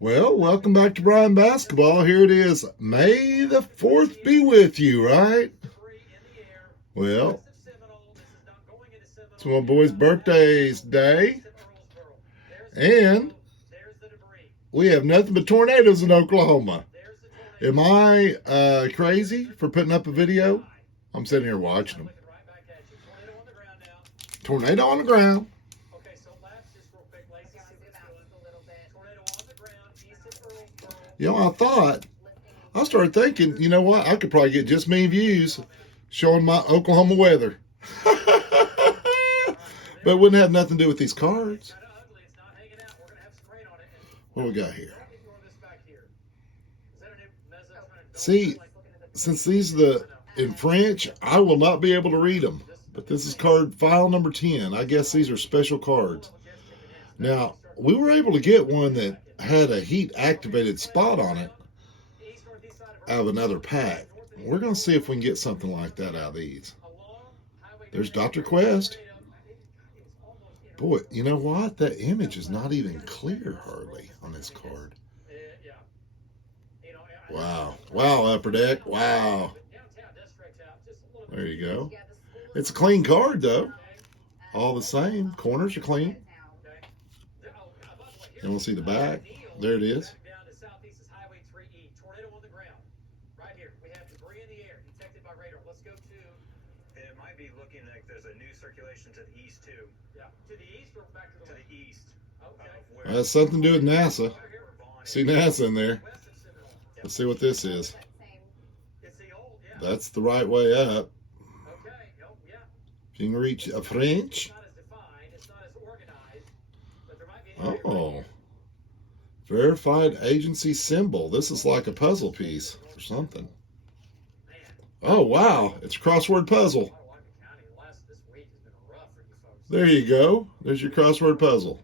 Well, welcome back to Bryan Basketball. Here it is. May the 4th be with you, right? Well, it's my boy's birthday's day. And we have nothing but tornadoes in Oklahoma. Am I crazy for putting up a video? I'm sitting here watching them. Tornado on the ground. I started thinking, you know what? I could probably get just me views showing my Oklahoma weather. But it wouldn't have nothing to do with these cards. What do we got here? See, since these are in French, I will not be able to read them. But this is card file number 10. I guess these are special cards. Now, we were able to get one that had a heat activated spot on it out of another pack. We're going to see if we can get something like that out of these. There's Dr. Quest. Boy, you know what? That image is not even clear hardly on this card. Wow. Wow, Upper Deck. Wow. There you go. It's a clean card, though. All the same. Corners are clean. And we'll see the back. There it is. It might be looking like there's a new circulation to the east, too. Yeah, to the east or back to the east? Okay. That's something to do with NASA. See NASA in there. Let's see what this is. That's the right way up. If you can reach a French. Oh. Verified agency symbol. This is like a puzzle piece or something. Oh, wow. It's a crossword puzzle. There you go. There's your crossword puzzle.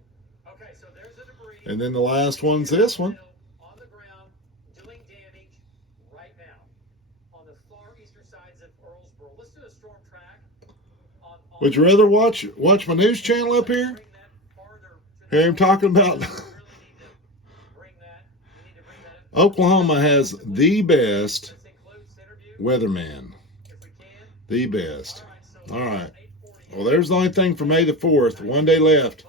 And then the last one's this one. Would you rather watch my news channel up here? Here I'm talking about Oklahoma has the best weatherman. The best. All right. Well, there's the only thing for May the 4th. One day left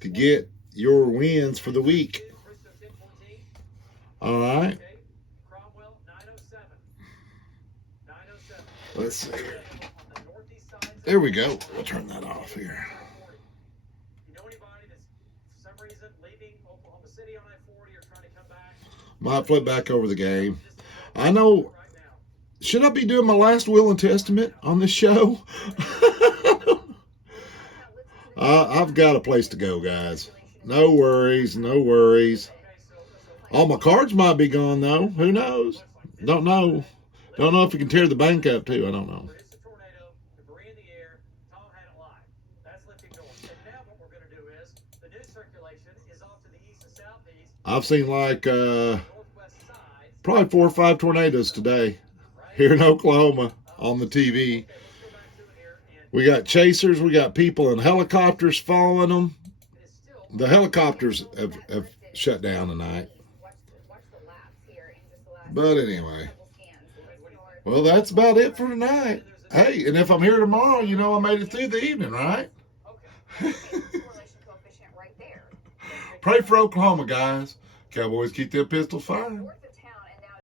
to get your wins for the week. All right. Let's see here. There we go. We'll turn that off here. Might flip back over the game. I know. Should I be doing my last will and testament on this show? I've got a place to go, guys. No worries, no worries. All my cards might be gone, though. Who knows? Don't know. Don't know if you can tear the bank up, too. I don't know. I've seen like probably 4 or 5 tornadoes today here in Oklahoma on the TV. We got chasers. We got people in helicopters following them. The helicopters have shut down tonight. But anyway. Well, that's about it for tonight. Hey, and if I'm here tomorrow, you know I made it through the evening, right? Pray for Oklahoma, guys. Cowboys keep their pistols firing.